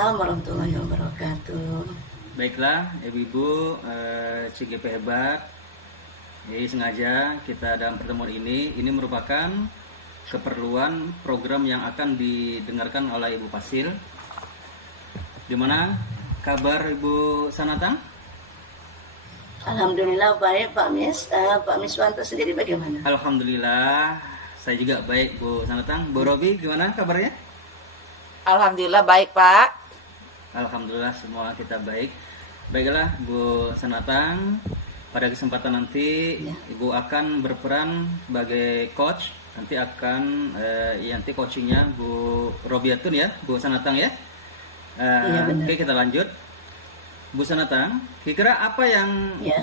Waalaikumsalam warahmatullahi wabarakatuh. Baiklah, Ibu-Ibu, CGP hebat. Jadi sengaja kita dalam pertemuan ini merupakan keperluan program yang akan didengarkan oleh Ibu Fasil. Gimana kabar Ibu Sanatang? Alhamdulillah baik Pak Mis. Pak Miswanto sendiri bagaimana? Alhamdulillah, saya juga baik Bu Sanatang. Bu Robi gimana kabarnya? Alhamdulillah baik Pak. Alhamdulillah semua kita baik. Baiklah Bu Sanatang, pada kesempatan nanti Ya. Ibu akan berperan sebagai coach. Nanti akan nanti coachingnya Bu Robiatun ya, Bu Sanatang ya. Iya, benar. Oke, kita lanjut. Bu Sanatang, kira-kira apa Ya.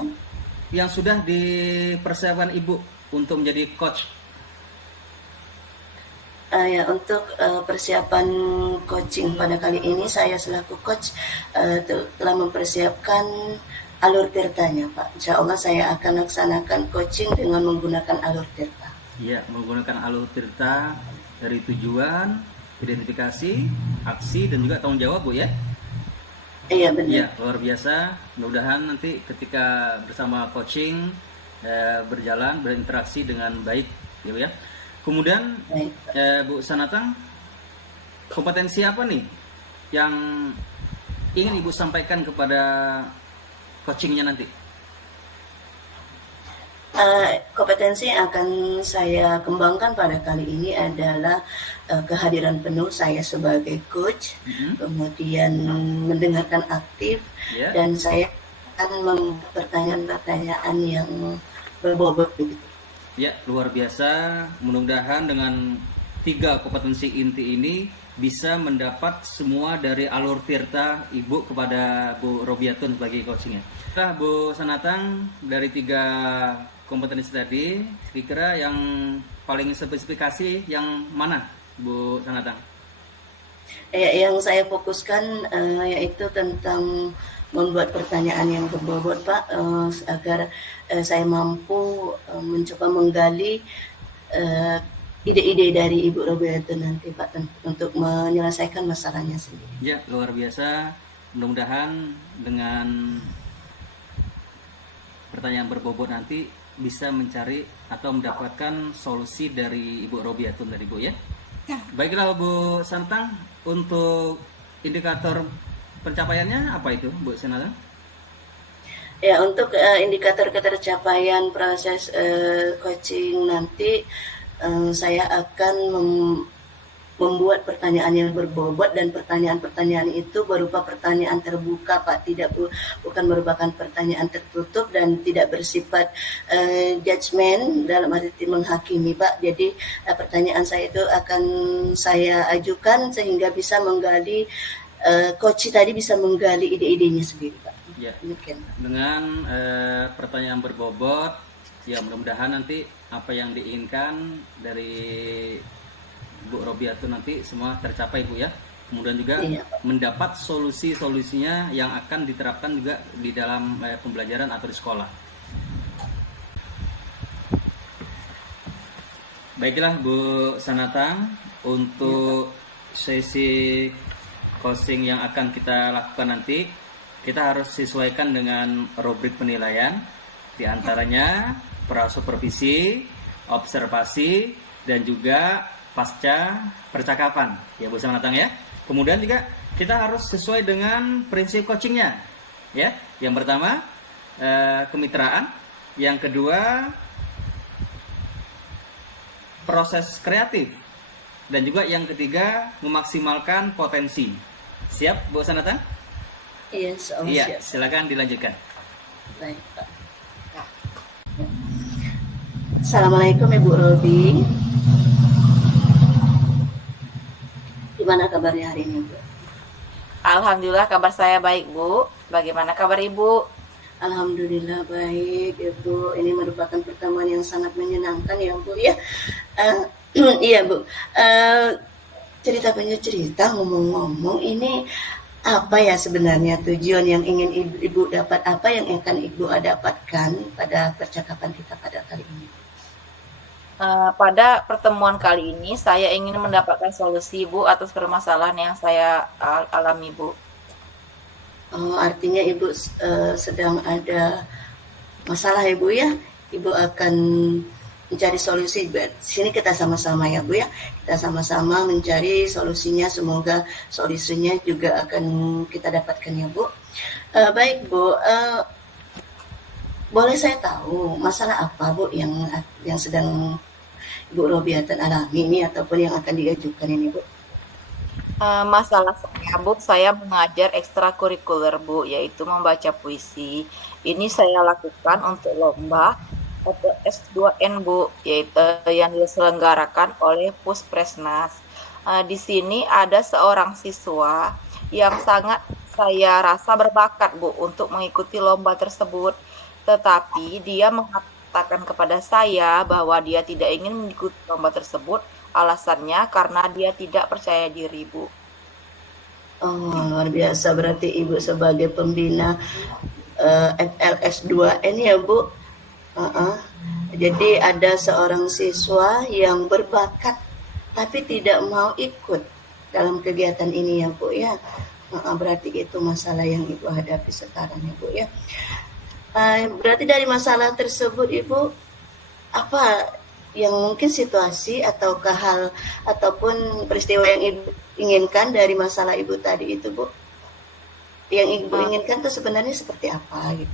yang sudah dipersiapkan Ibu untuk menjadi coach? Ya, untuk persiapan coaching pada kali ini saya selaku coach telah mempersiapkan alur tirtanya Pak. Insya Allah saya akan laksanakan coaching dengan menggunakan alur tirta. Ya, menggunakan alur tirta dari tujuan, identifikasi, aksi, dan juga tanggung jawab Bu ya. Iya benar. Ya, luar biasa. Mudah-mudahan nanti ketika bersama coaching berjalan, berinteraksi dengan baik gitu ya. Kemudian Baik. Bu Sanatang, kompetensi apa nih yang ingin Ibu sampaikan kepada coachingnya nanti? Kompetensi yang akan saya kembangkan pada kali ini adalah kehadiran penuh saya sebagai coach, kemudian mendengarkan aktif, Ya. dan saya akan membuat pertanyaan-pertanyaan yang berbobot begitu. Ya, luar biasa. Mudah-mudahan dengan 3 kompetensi inti ini bisa mendapat semua dari alur tirta Ibu kepada Bu Robiatun sebagai coachingnya. Nah, Bu Sanatang, dari 3 kompetensi tadi, kira-kira yang paling spesifikasi yang mana, Bu Sanatang? Yang saya fokuskan yaitu tentang membuat pertanyaan yang berbobot Pak, agar saya mampu mencoba menggali ide-ide dari Ibu Robiatun nanti Pak untuk menyelesaikan masalahnya sendiri. Ya, luar biasa. Mudah-mudahan dengan pertanyaan berbobot nanti bisa mencari atau mendapatkan solusi dari Ibu Robiatun dari Bu ya. Ya. Baiklah Bu Sanatang, untuk indikator pencapaiannya apa itu Bu Sanatang? Ya, untuk indikator ketercapaian proses coaching nanti, saya akan membuat pertanyaan yang berbobot, dan pertanyaan-pertanyaan itu berupa pertanyaan terbuka Pak, bukan merupakan pertanyaan tertutup dan tidak bersifat judgement dalam arti menghakimi Pak. Jadi pertanyaan saya itu akan saya ajukan sehingga bisa menggali, coach tadi bisa menggali ide-idenya sendiri Pak. Ya. Demikian. Dengan pertanyaan berbobot, ya mudah-mudahan nanti apa yang diinginkan dari Bu Robiatun nanti semua tercapai Bu ya. Kemudian juga Iya. mendapat solusi-solusinya yang akan diterapkan juga di dalam pembelajaran atau di sekolah. Baiklah Bu Sanatang, untuk sesi coaching yang akan kita lakukan nanti, kita harus sesuaikan dengan rubrik penilaian, diantaranya pra-supervisi, observasi, dan juga pasca percakapan ya Bu Sanatang ya. Kemudian juga kita harus sesuai dengan prinsip coachingnya ya. Yang pertama kemitraan, yang kedua proses kreatif, dan juga yang ketiga memaksimalkan potensi. Siap Bu Sanatang? Iya, insyaallah Iya, siap. silakan dilanjutkan. Baik Pak. Assalamualaikum Ibu Robi. Gimana kabarnya hari ini Bu? Alhamdulillah kabar saya baik Bu. Bagaimana kabar Ibu? Alhamdulillah baik Ibu. Ini merupakan pertemuan yang sangat menyenangkan ya Bu ya. Iya Bu. Cerita banyak cerita, ngomong-ngomong, ini apa ya sebenarnya tujuan yang ingin Ibu dapat, apa yang akan Ibu dapatkan pada percakapan kita pada kali ini? Pada pertemuan kali ini saya ingin mendapatkan solusi Bu atas permasalahan yang saya alami Bu. Artinya Ibu sedang ada masalah ya Bu ya. Ibu akan mencari solusi. Sini kita sama-sama ya Bu ya. Kita sama-sama mencari solusinya. Semoga solusinya juga akan kita dapatkan ya Bu. Baik Bu, boleh saya tahu masalah apa Bu yang sedang Ibu Robiatan alami ini ataupun yang akan diajukan ini Bu? Masalah saya Bu, saya mengajar ekstrakurikuler Bu, yaitu membaca puisi. Ini saya lakukan untuk lomba S2N Bu, yaitu yang diselenggarakan oleh Puspresnas. Di sini ada seorang siswa yang sangat saya rasa berbakat Bu untuk mengikuti lomba tersebut. Tetapi dia mengatakan kepada saya bahwa dia tidak ingin mengikuti lomba tersebut. Alasannya karena dia tidak percaya diri, Bu. Oh, luar biasa berarti Ibu sebagai pembina FLS 2N ya Bu. Jadi ada seorang siswa yang berbakat tapi tidak mau ikut dalam kegiatan ini ya Bu ya. Berarti itu masalah yang Ibu hadapi sekarang ya Bu ya. Berarti dari masalah tersebut Ibu, apa yang mungkin situasi ataukah hal ataupun peristiwa yang Ibu inginkan dari masalah Ibu tadi itu Bu? Yang Ibu inginkan itu sebenarnya seperti apa gitu?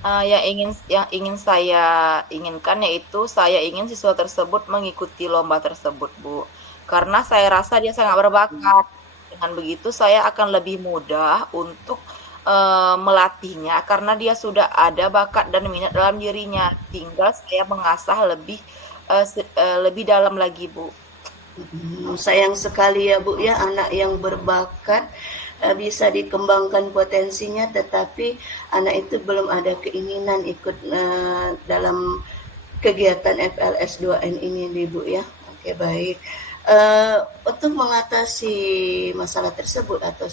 Yang ingin saya inginkan yaitu saya ingin siswa tersebut mengikuti lomba tersebut, Bu. Karena saya rasa dia sangat berbakat. Dengan begitu saya akan lebih mudah untuk melatihnya karena dia sudah ada bakat dan minat dalam dirinya. Tinggal saya mengasah lebih dalam lagi, Bu. Sayang sekali ya Bu ya, anak yang berbakat bisa dikembangkan potensinya, tetapi anak itu belum ada keinginan ikut dalam kegiatan FLS 2N ini nih Bu ya. Oke baik. Untuk mengatasi masalah tersebut atau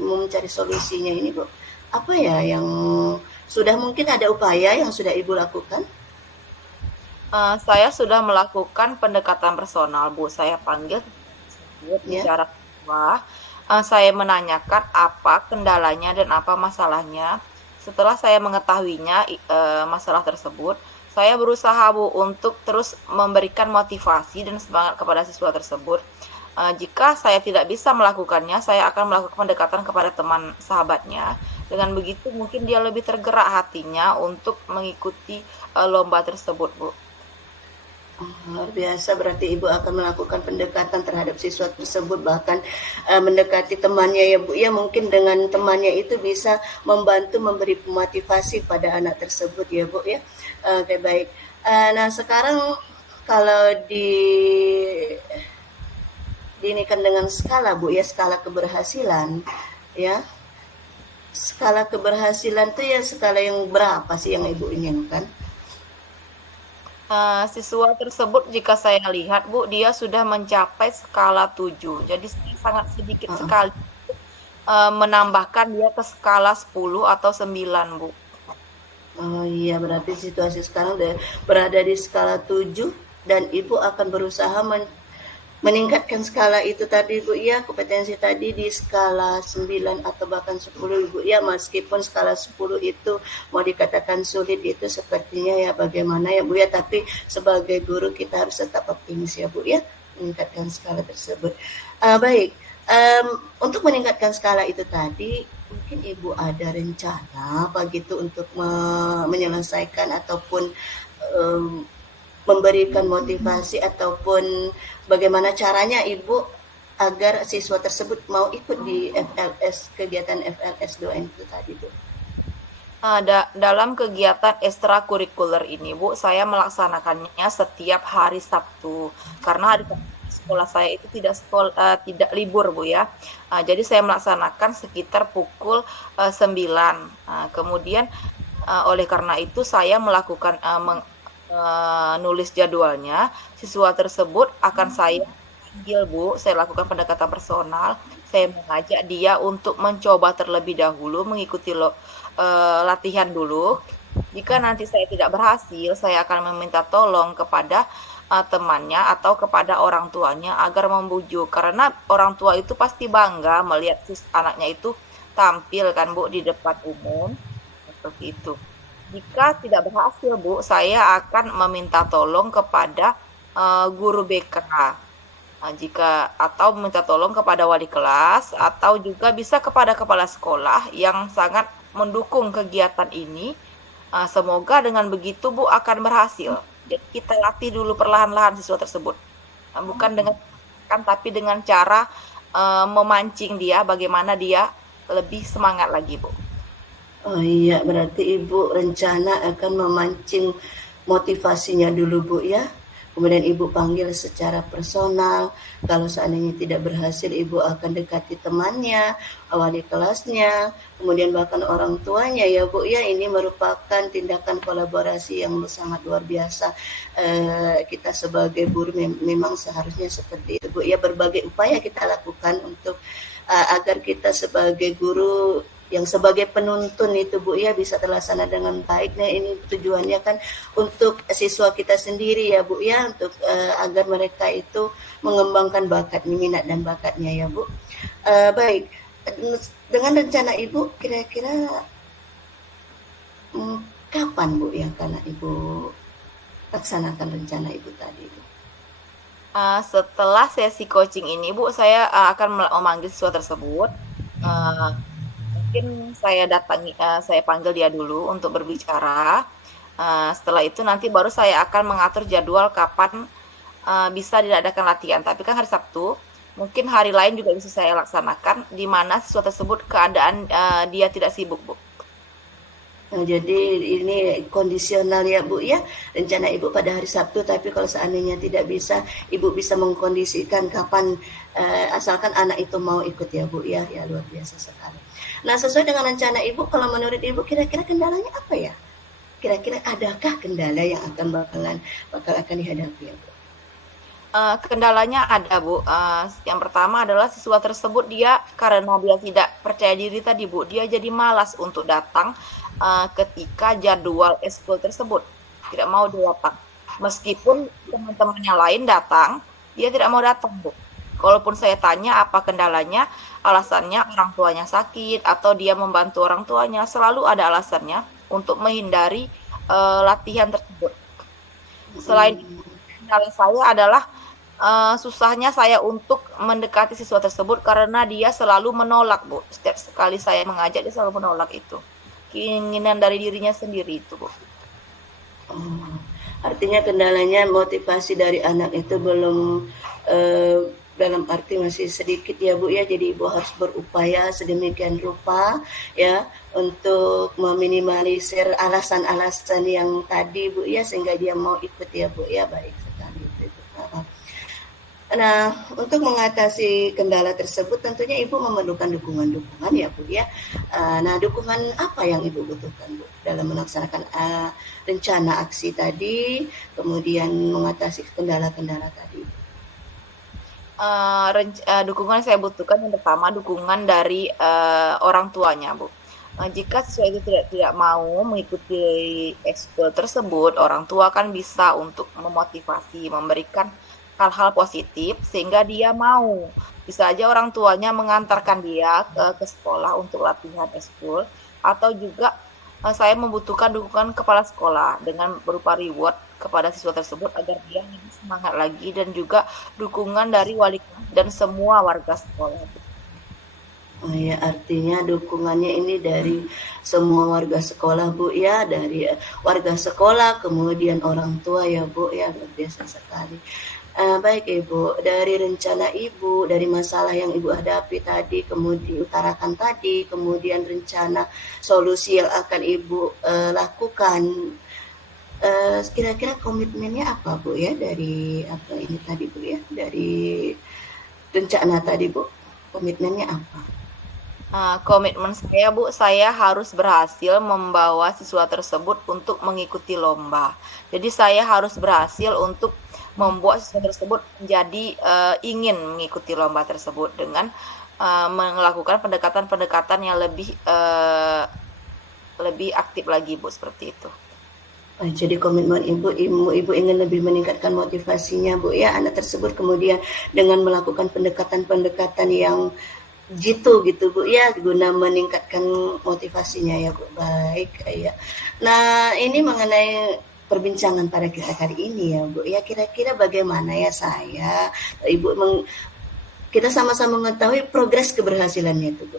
mencari solusinya ini Bu, apa ya yang sudah mungkin ada upaya yang sudah Ibu lakukan? Saya sudah melakukan pendekatan personal, Bu. Saya panggil bicara berdua. Saya menanyakan apa kendalanya dan apa masalahnya. Setelah saya mengetahuinya masalah tersebut, saya berusaha Bu untuk terus memberikan motivasi dan semangat kepada siswa tersebut. Jika saya tidak bisa melakukannya, saya akan melakukan pendekatan kepada teman sahabatnya. Dengan begitu mungkin dia lebih tergerak hatinya untuk mengikuti lomba tersebut, Bu. Luar biasa, berarti Ibu akan melakukan pendekatan terhadap siswa tersebut, bahkan mendekati temannya ya Bu ya, mungkin dengan temannya itu bisa membantu memberi motivasi pada anak tersebut ya Bu ya. Oke baik. Nah sekarang kalau diinikan dengan skala Bu ya, skala keberhasilan ya. Skala keberhasilan itu ya skala yang berapa sih yang Ibu inginkan? Siswa tersebut jika saya lihat Bu, dia sudah mencapai skala 7. Jadi sangat sedikit sekali menambahkan dia ke skala 10 atau 9, Bu. Oh iya, berarti situasi sekarang berada di skala 7 dan Ibu akan berusaha meningkatkan skala itu tadi Bu ya, kompetensi tadi di skala 9 atau bahkan 10 Bu ya, meskipun skala 10 itu mau dikatakan sulit itu sepertinya ya bagaimana ya Bu ya, tapi sebagai guru kita harus tetap optimis ya Bu ya, meningkatkan skala tersebut. Baik, untuk meningkatkan skala itu tadi mungkin Ibu ada rencana apa gitu untuk menyelesaikan ataupun memberikan motivasi ataupun bagaimana caranya Ibu agar siswa tersebut mau ikut di kegiatan FLS 2N itu tadi Bu? Dalam kegiatan ekstrakurikuler ini Bu, saya melaksanakannya setiap hari Sabtu karena hari sekolah saya itu tidak libur Bu ya. Jadi saya melaksanakan sekitar pukul 9. Kemudian oleh karena itu saya melakukan nulis jadwalnya. Siswa tersebut akan saya panggil Bu, saya lakukan pendekatan personal. Saya mengajak dia untuk mencoba terlebih dahulu mengikuti latihan dulu. Jika nanti saya tidak berhasil, saya akan meminta tolong kepada temannya atau kepada orang tuanya agar membujuk. Karena orang tua itu pasti bangga melihat anaknya itu tampil kan Bu di depan umum seperti itu. Jika tidak berhasil Bu, saya akan meminta tolong kepada guru BK. Jika atau meminta tolong kepada wali kelas atau juga bisa kepada kepala sekolah yang sangat mendukung kegiatan ini. Semoga dengan begitu Bu akan berhasil. Jadi kita latih dulu perlahan-lahan siswa tersebut. Bukan dengan kan tapi dengan cara memancing dia bagaimana dia lebih semangat lagi Bu. Oh iya, berarti Ibu rencana akan memancing motivasinya dulu Bu ya. Kemudian Ibu panggil secara personal. Kalau seandainya tidak berhasil, Ibu akan dekati temannya, wali kelasnya, kemudian bahkan orang tuanya ya Bu ya. Ini merupakan tindakan kolaborasi yang sangat luar biasa. Kita sebagai guru memang seharusnya seperti itu Bu ya. Berbagai upaya kita lakukan untuk agar kita sebagai guru yang sebagai penuntun itu Bu ya bisa terlaksana dengan baik. Nah ini tujuannya kan untuk siswa kita sendiri ya Bu ya, untuk agar mereka itu mengembangkan bakatnya, minat dan bakatnya ya Bu. Baik, dengan rencana Ibu kira-kira kapan Bu yang karena Ibu laksanakan rencana Ibu tadi Bu? Setelah sesi coaching ini Bu, saya akan memanggil siswa tersebut. Mungkin saya panggil dia dulu untuk berbicara. Setelah itu nanti baru saya akan mengatur jadwal kapan bisa diadakan latihan. Tapi kan hari Sabtu, mungkin hari lain juga bisa saya laksanakan, di mana siswa tersebut keadaan dia tidak sibuk, Bu. Jadi ini kondisional ya Bu ya, rencana Ibu pada hari Sabtu, tapi kalau seandainya tidak bisa, Ibu bisa mengkondisikan kapan, asalkan anak itu mau ikut ya Bu ya, ya luar biasa sekali. Nah sesuai dengan rencana Ibu, kalau menurut Ibu kira-kira kendalanya apa ya? Kira-kira adakah kendala yang bakal akan dihadapi ya Bu? Kendalanya ada Bu. Yang pertama adalah siswa tersebut dia karena dia tidak percaya diri tadi Bu, dia jadi malas untuk datang ketika jadwal eskul tersebut. Tidak mau dia datang. Meskipun teman-teman yang lain datang, dia tidak mau datang Bu. Kalaupun saya tanya apa kendalanya, alasannya orang tuanya sakit atau dia membantu orang tuanya, selalu ada alasannya untuk menghindari latihan tersebut. Selain kendala saya adalah susahnya saya untuk mendekati siswa tersebut karena dia selalu menolak Bu. Setiap sekali saya mengajak dia selalu menolak itu. Keinginan dari dirinya sendiri itu Bu. Artinya kendalanya motivasi dari anak itu belum dalam arti masih sedikit ya Bu ya, jadi Ibu harus berupaya sedemikian rupa ya untuk meminimalisir alasan-alasan yang tadi Bu ya, sehingga dia mau ikut ya Bu ya. Baik sekali itu. Nah, untuk mengatasi kendala tersebut tentunya Ibu memerlukan dukungan-dukungan ya Bu ya. Nah, dukungan apa yang Ibu butuhkan Bu dalam melaksanakan rencana aksi tadi, kemudian mengatasi kendala-kendala tadi? Dukungan saya butuhkan yang pertama dukungan dari orang tuanya Bu. Jika siswa itu tidak mau mengikuti ekskul tersebut, orang tua kan bisa untuk memotivasi, memberikan hal-hal positif sehingga dia mau. Bisa aja orang tuanya mengantarkan dia ke sekolah untuk latihan ekskul, atau juga saya membutuhkan dukungan kepala sekolah dengan berupa reward kepada siswa tersebut agar dia lebih semangat lagi, dan juga dukungan dari wali kelas dan semua warga sekolah. Oh ya, artinya dukungannya ini dari semua warga sekolah Bu ya, dari warga sekolah, kemudian orang tua ya Bu ya, luar biasa sekali. Baik Ibu, dari rencana Ibu, dari masalah yang Ibu hadapi tadi, kemudian utarakan tadi, kemudian rencana solusi yang akan Ibu lakukan, kira-kira komitmennya apa Bu ya dari apa ini tadi Bu ya, dari rencana tadi Bu, komitmennya apa? Komitmen saya Bu, saya harus berhasil membawa siswa tersebut untuk mengikuti lomba. Jadi saya harus berhasil untuk membuat siswa tersebut menjadi ingin mengikuti lomba tersebut dengan melakukan pendekatan-pendekatan yang lebih aktif lagi Bu, seperti itu. Jadi komitmen ibu ingin lebih meningkatkan motivasinya Bu ya, anak tersebut kemudian dengan melakukan pendekatan-pendekatan yang jitu gitu Bu ya, guna meningkatkan motivasinya ya Bu. Baik ya. Nah ini mengenai perbincangan pada kita kali ini ya Bu ya, kira-kira bagaimana ya saya, Ibu kita sama-sama mengetahui progres keberhasilannya itu Bu.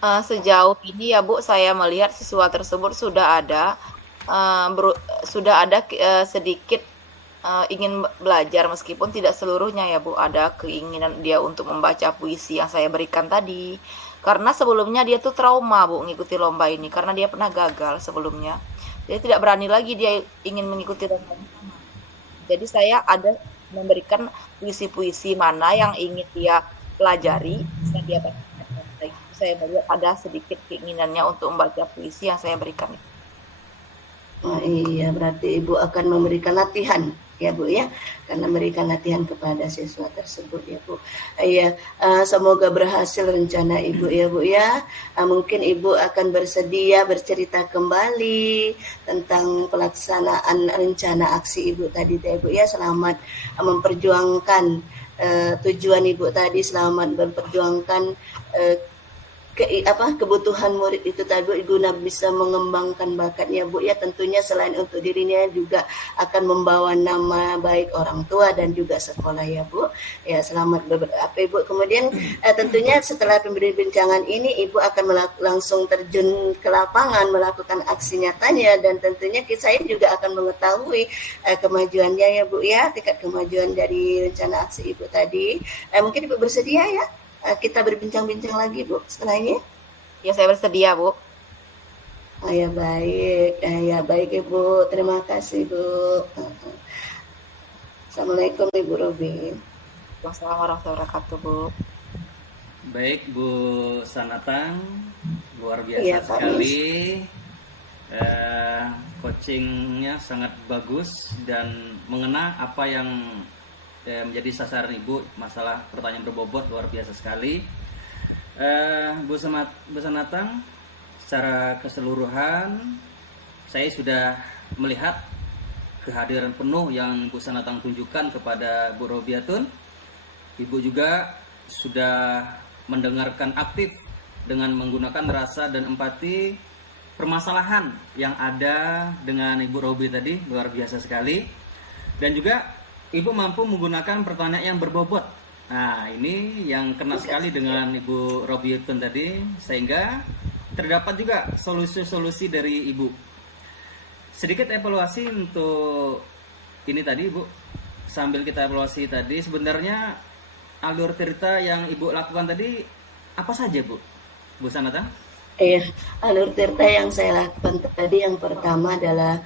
Sejauh ini ya Bu, saya melihat siswa tersebut sudah ada sedikit ingin belajar meskipun tidak seluruhnya ya Bu. Ada keinginan dia untuk membaca puisi yang saya berikan tadi. Karena sebelumnya dia tuh trauma Bu mengikuti lomba ini karena dia pernah gagal sebelumnya. Jadi tidak berani lagi dia ingin mengikuti lomba ini. Jadi saya ada memberikan puisi-puisi mana yang ingin dia pelajari, bisa dia baca. Saya melihat ada sedikit keinginannya untuk membaca puisi yang saya berikan. Oh iya, berarti Ibu akan memberikan latihan ya Bu ya, karena memberikan latihan kepada siswa tersebut ya Bu. Iya, semoga berhasil rencana Ibu ya Bu ya. Mungkin Ibu akan bersedia bercerita kembali tentang pelaksanaan rencana aksi Ibu tadi ya Bu ya. Selamat memperjuangkan tujuan Ibu tadi, selamat memperjuangkan kebutuhan murid itu tadi guna bisa mengembangkan bakatnya Bu ya, tentunya selain untuk dirinya juga akan membawa nama baik orang tua dan juga sekolah ya Bu ya. Selamat Ibu. Kemudian tentunya setelah perbincangan ini Ibu akan langsung terjun ke lapangan melakukan aksi nyatanya, dan tentunya saya juga akan mengetahui kemajuannya ya Bu ya, tingkat kemajuan dari rencana aksi Ibu tadi. Mungkin Ibu bersedia ya kita berbincang-bincang lagi Bu setelahnya? Ya, saya bersedia Bu. Ya baik Ibu, terima kasih Bu. Assalamualaikum Ibu Robi. Wassalamualaikum warahmatullahi wabarakatuh Bu. Baik Bu Sanatang, luar biasa Iya, Pak sekali. Coachingnya sangat bagus dan mengena apa yang menjadi sasaran Ibu, masalah pertanyaan berbobot luar biasa sekali. Bu Sanatang, secara keseluruhan saya sudah melihat kehadiran penuh yang Bu Sanatang tunjukkan kepada Bu Robiatun. Ibu juga sudah mendengarkan aktif dengan menggunakan rasa dan empati permasalahan yang ada dengan Ibu Robi tadi, luar biasa sekali. Dan juga Ibu mampu menggunakan pertanyaan yang berbobot. Nah, ini yang kena sekali dengan Ibu Robiatun tadi, sehingga terdapat juga solusi-solusi dari Ibu. Sedikit evaluasi untuk ini tadi Bu. Sambil kita evaluasi tadi, sebenarnya alur cerita yang Ibu lakukan tadi apa saja Bu? Bu Sanata? Alur tirta yang saya lakukan tadi, yang pertama adalah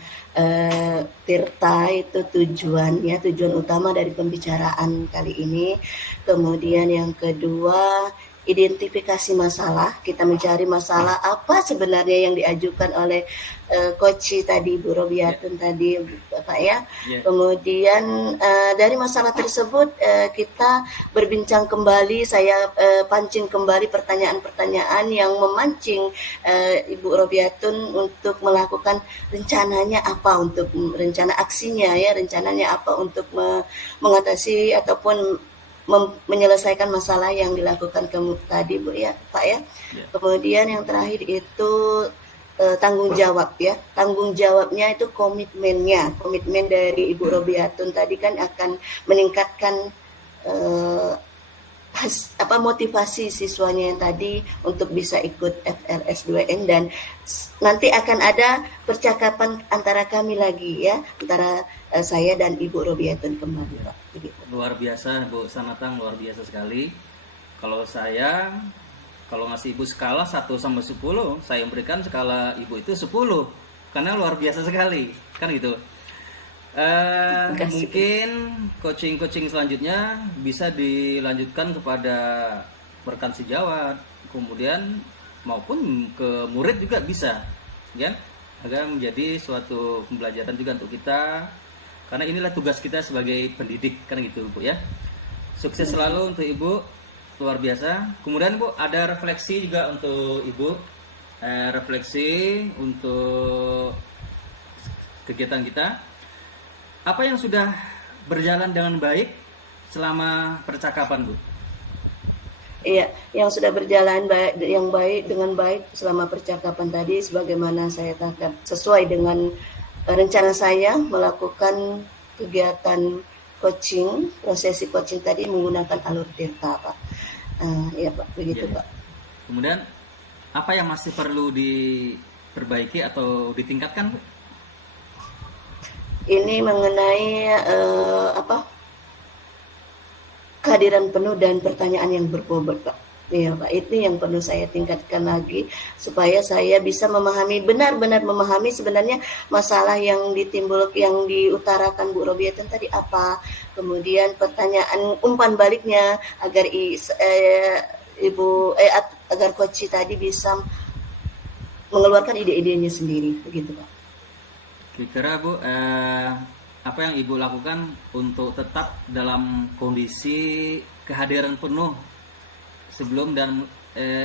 tirta itu tujuan utama dari pembicaraan kali ini. Kemudian yang kedua, identifikasi masalah. Kita mencari masalah apa sebenarnya yang diajukan oleh Coach tadi, Bu Robiatun tadi Bapak ya. Kemudian dari masalah tersebut kita berbincang kembali, saya pancing kembali pertanyaan-pertanyaan yang memancing Ibu Robiatun untuk melakukan rencananya apa, untuk rencana aksinya ya, rencananya apa untuk mengatasi ataupun menyelesaikan masalah yang dilakukan tadi Bu ya Pak ya. Kemudian yang terakhir itu tanggung jawab ya. Tanggung jawabnya itu komitmen dari Ibu Robiatun tadi kan akan meningkatkan motivasi siswanya yang tadi untuk bisa ikut FLS 2N, dan nanti akan ada percakapan antara kami lagi ya, antara saya dan Ibu Robiatun kembali Pak. Begitu. Luar biasa Bu Sanatang, luar biasa sekali. Kalau ngasih Ibu skala 1 sampai 10, saya berikan skala Ibu itu 10 karena luar biasa sekali, kan gitu. Mungkin coaching selanjutnya bisa dilanjutkan kepada rekan sejawat, kemudian maupun ke murid juga bisa, ya, agar menjadi suatu pembelajaran juga untuk kita, karena inilah tugas kita sebagai pendidik, kan gitu Bu ya. Sukses selalu untuk Ibu, luar biasa. Kemudian Bu, ada refleksi juga untuk Ibu, refleksi untuk kegiatan kita. Apa yang sudah berjalan dengan baik selama percakapan, Bu? Iya, yang sudah berjalan baik dengan baik selama percakapan tadi, sebagaimana saya katakan, sesuai dengan rencana saya melakukan kegiatan coaching, prosesi coaching tadi menggunakan alur tirta, Pak. Iya, Pak, begitu, Ya. Pak. Kemudian apa yang masih perlu diperbaiki atau ditingkatkan, Bu? Ini mengenai kehadiran penuh dan pertanyaan yang berbobot, Pak. Iya, Pak. Itu yang perlu saya tingkatkan lagi supaya saya bisa benar-benar memahami sebenarnya masalah yang diutarakan Bu Robiatun tadi apa. Kemudian pertanyaan umpan baliknya agar agar coach tadi bisa mengeluarkan ide-idenya sendiri, begitu, Pak. Kira-kira, Bu, apa yang Ibu lakukan untuk tetap dalam kondisi kehadiran penuh sebelum dan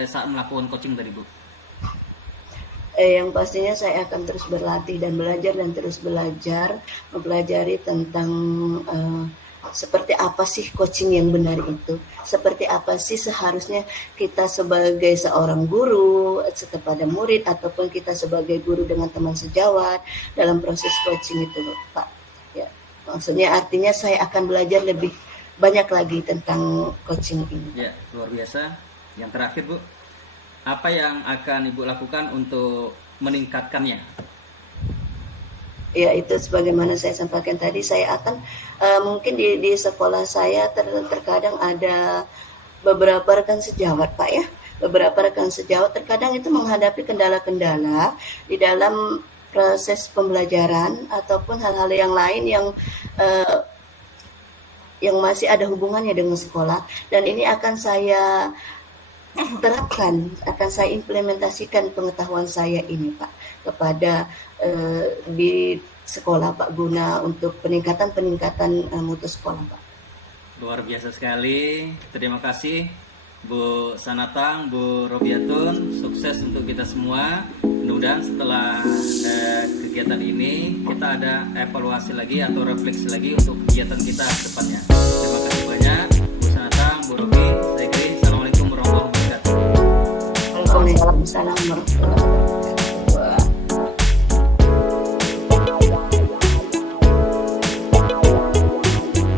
saat melakukan coaching tadi, Bu? Yang pastinya saya akan terus berlatih dan terus belajar, mempelajari tentang seperti apa sih coaching yang benar itu, seperti apa sih seharusnya kita sebagai seorang guru kepada murid ataupun kita sebagai guru dengan teman sejawat dalam proses coaching itu, Pak. Ya, maksudnya artinya saya akan belajar lebih banyak lagi tentang coaching ini. Ya, luar biasa. Yang terakhir, Bu, apa yang akan Ibu lakukan untuk meningkatkannya? Ya, itu sebagaimana saya sampaikan tadi, saya akan mungkin di sekolah saya terkadang ada beberapa rekan sejawat, Pak, ya. Beberapa rekan sejawat terkadang itu menghadapi kendala-kendala di dalam proses pembelajaran ataupun hal-hal yang lain yang masih ada hubungannya dengan sekolah, dan ini akan saya terapkan, akan saya implementasikan pengetahuan saya ini, Pak, kepada di sekolah, Pak, guna untuk peningkatan mutu sekolah, Pak. Luar biasa sekali. Terima kasih Bu Sanatang, Bu Robiatun. Sukses untuk kita semua. Mudah-mudahan setelah kegiatan ini kita ada evaluasi lagi atau refleksi lagi untuk kegiatan kita ke depannya. Terima kasih banyak Bu Sanatang, Bu Robi.